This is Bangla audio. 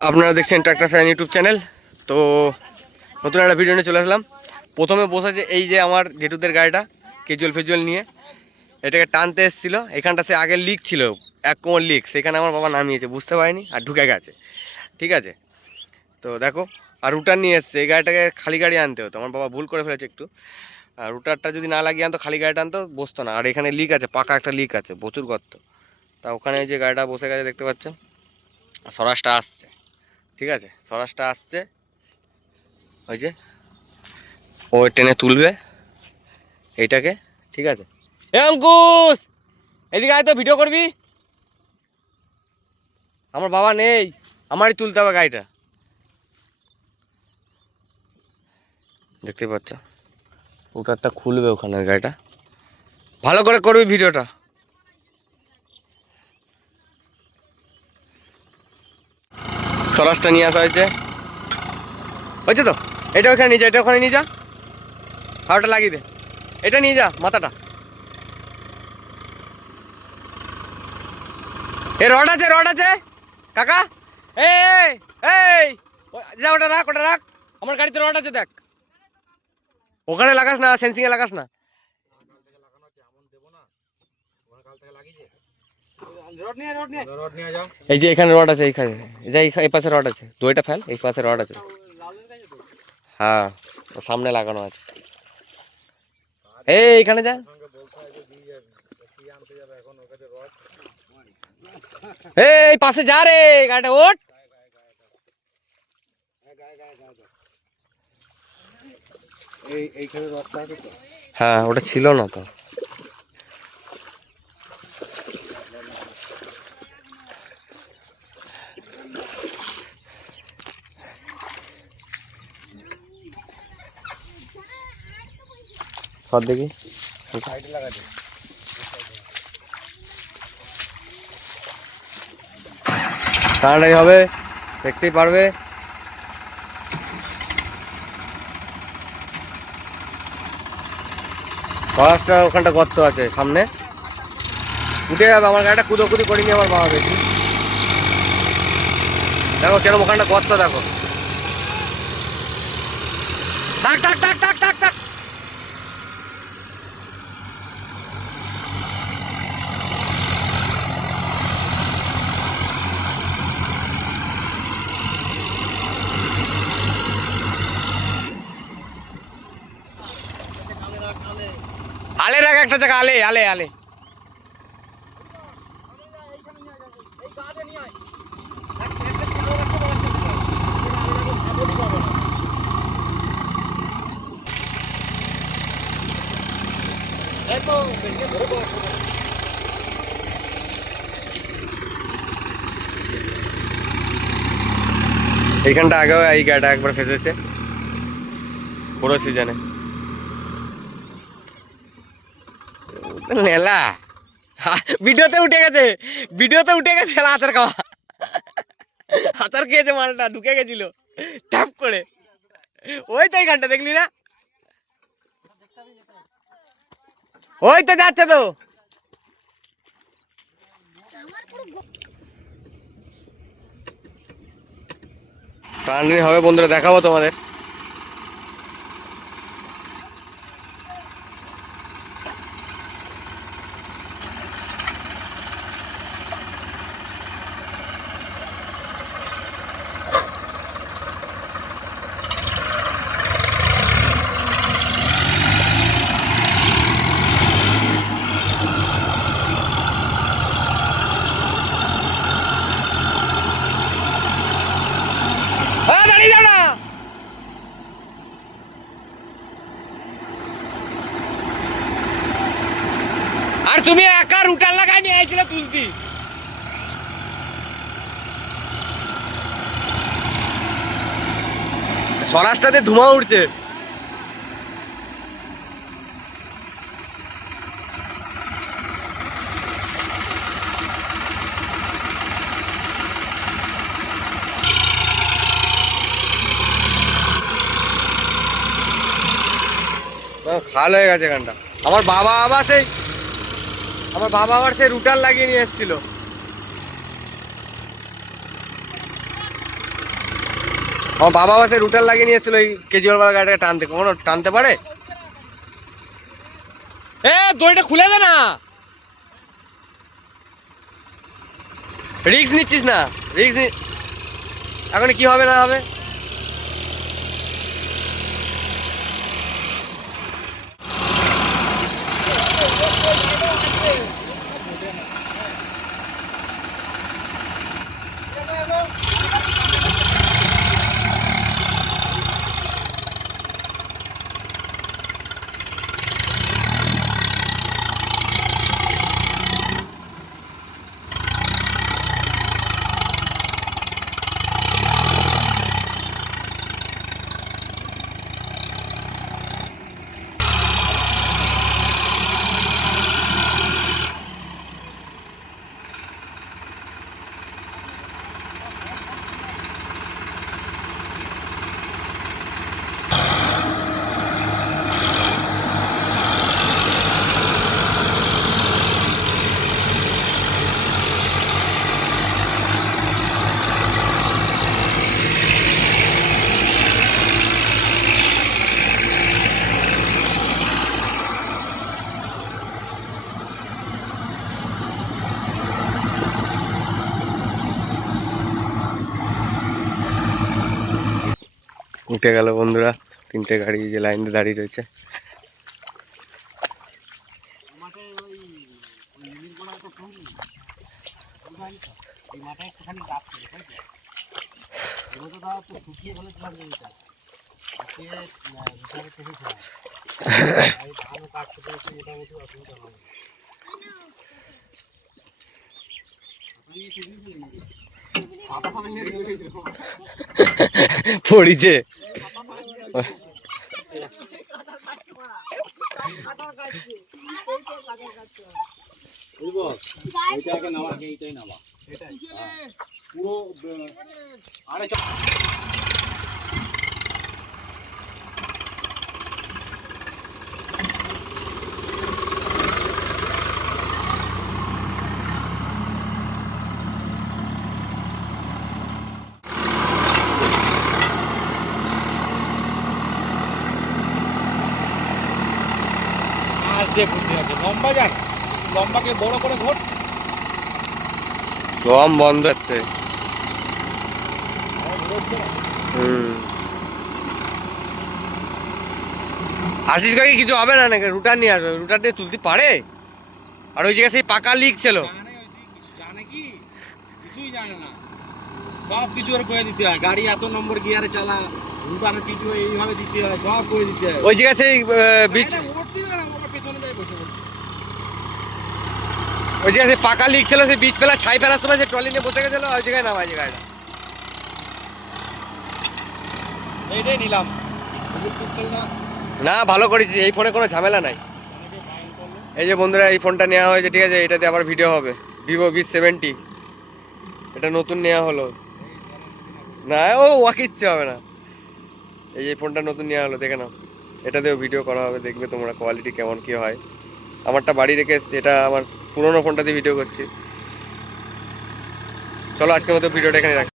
আপনারা দেখছেন ট্র্যাক্টর ফ্যান ইউটিউব চ্যানেল। তো নতুন একটা ভিডিও নিয়ে চলে আসলাম। প্রথমে বসেছে এই যে আমার জেঠুদের গাড়িটা কেজুয়াল ফেজুয়াল নিয়ে, এটাকে টানতে এসেছিলো। এখানটা সে আগে লিক ছিল, এক কোমর লিক, সেখানে আমার বাবা নামিয়েছে, বুঝতে পারিনি আর ঢুকে গেছে। ঠিক আছে, তো দেখো। আর রুটার নিয়ে এসছে, এই গাড়িটাকে খালি গাড়ি আনতে হতো, আমার বাবা ভুল করে ফেলেছে একটু। আর রুটারটা যদি না লাগিয়ে আনতো, খালি গাড়িটা আনতো, বসতো না। আর এখানে লিক আছে, পাকা একটা লিক আছে, প্রচুর গর্ত। তা ওখানে যে গাড়িটা বসে গেছে দেখতে পাচ্ছ, স্বরাজটা আসছে। ঠিক আছে, স্বরাজটা আসছে, ওই যে ও টেনে তুলবে এইটাকে। ঠিক আছে, এ অঙ্কুশ এদিকে আয় তো, ভিডিও করবি। আমার বাবা নেই, আমারই তুলতে হবে গাড়িটা। দেখতে পাচ্ছ, ওটারটা খুলবে ওখানে গাড়িটা, ভালো করে করবি ভিডিওটা। স্বরাজটা নিয়ে আসা হয়েছে, হয়েছে তো। এটা ওখানে নিয়ে যা, এটা ওখানে নিয়ে যা, হাওয়াটা লাগিয়ে দে, এটা নিয়ে যা মাথাটা। এ রড আছে, রড আছে কাকা। এই এই যা, ওটা রাখ, ওটা রাখ, আমার গাড়িতে রড আছে দেখ। ওখানে লাগাস না, সেন্সিং এ লাগাস না। এই যে এখানে রড আছে, এইখানে এই পাশে রড আছে, দুইটা ফেল, এই পাশে রড আছে। হ্যাঁ, সামনে লাগানো আছে। এইখানে যা, এই পাশে যা রে, গাড়িটা ওঠ। হ্যাঁ, ওটা ছিল না তো। সব দেখি টানাটানি হবে, দেখতেই পারবে। ফরেস্টটা ওখানটা গর্ত আছে সামনে, উঠে যাবে। আমার গাড়িটা কুদোকুদি করিনি আমার বাবা, বেশি দেখো কেরম ওখানটা গর্ত দেখো। টাক টাক টাক টাক টাক টাক। আলে রাখ একটা জায়গা, আলে আলে আলে। এইখানটা আগেও এই গাড়িটা একবার ফেসেছে পুরো সিজনে। নেলা ভিডিওতে উঠে গেছে, ভিডিওতে উঠে গেছে, আচার খাওয়া, আচার খেয়েছে মালটা, ঢুকে গেছিল ট্যাপ করে। ওই তো এইখানটা দেখলি না, ওই তো যাচ্ছে তো। টানাটানি হবে বন্ধুরা, দেখাবো তোমাদের। দাঁড়িয়ে যাও না, আর তুমি একা রুটার লাগাই নিয়ে এসেছিলে তুলতি। স্বরাজটাতে ধোঁয়া উঠছে। খাল হয়ে গেছে এখানটা। আমার বাবা আবার সেই রুটার লাগিয়ে নিয়ে এসেছিল। আমার বাবা বাসে রুটার লাগিয়ে নিয়ে এসেছিল এই কেজরিওয়াল গাড়িটাকে টানতে, কখনো টানতে পারে? দড়িটা খুলে দে না, রিস্ক নিচ্ছিস না, রিস্ক এখন কি হবে না হবে। উঠে গেল বন্ধুরা, তিনটে গাড়ি যে লাইন দিয়ে দাঁড়িয়ে রয়েছে। পড়িছে লম্বা যান, লম্বাকে বড় করে ঘোট, গম বন্ধ হচ্ছে। আশিস কাকি কিছু হবে না নাকি? রুটার নিয়ে আসবে, রুটার দিয়ে তুলতে পারে? আর ওই জায়গায় সেই পাকা লিক ছিল, জানে কি? কিছুই জানে না, সব কিছু ওর করে দিতে হয়। গাড়ি এত নম্বর গিয়ারে চালা, রুটারে কিছু এইভাবে দিতে হয়, সব করে দিতে হয়। ওই জায়গায় সেই বীজ, ওই জায়গায় সেই পাকা লিক ছিল, সেই বীজ ফেলা ছাই ফেলার সময় সে ট্রলি নিয়ে বসে গেছিল, ওই জায়গায় নামাই গাড়িটা। এইটাই নিলাম না, ভালো করেছি, এই ফোনে কোনো ঝামেলা নাই। এই যে বন্ধুরা, এই ফোনটা নেওয়া হয়েছে, ঠিক আছে, এটাতে আবার ভিডিও হবে, ভিভো V70, এটা নতুন নেওয়া হলো। না কিচ্ছু হবে না, এই যে ফোনটা নতুন নেওয়া হলো, দেখে নাও, এটাতেও ভিডিও করা হবে, দেখবে তোমরা কোয়ালিটি কেমন কি হয়। আমারটা বাড়ি রেখে এসছি, এটা আমার পুরোনো ফোনটাতে ভিডিও করছি। চলো আজকের মতো ভিডিওটা এখানে রাখি।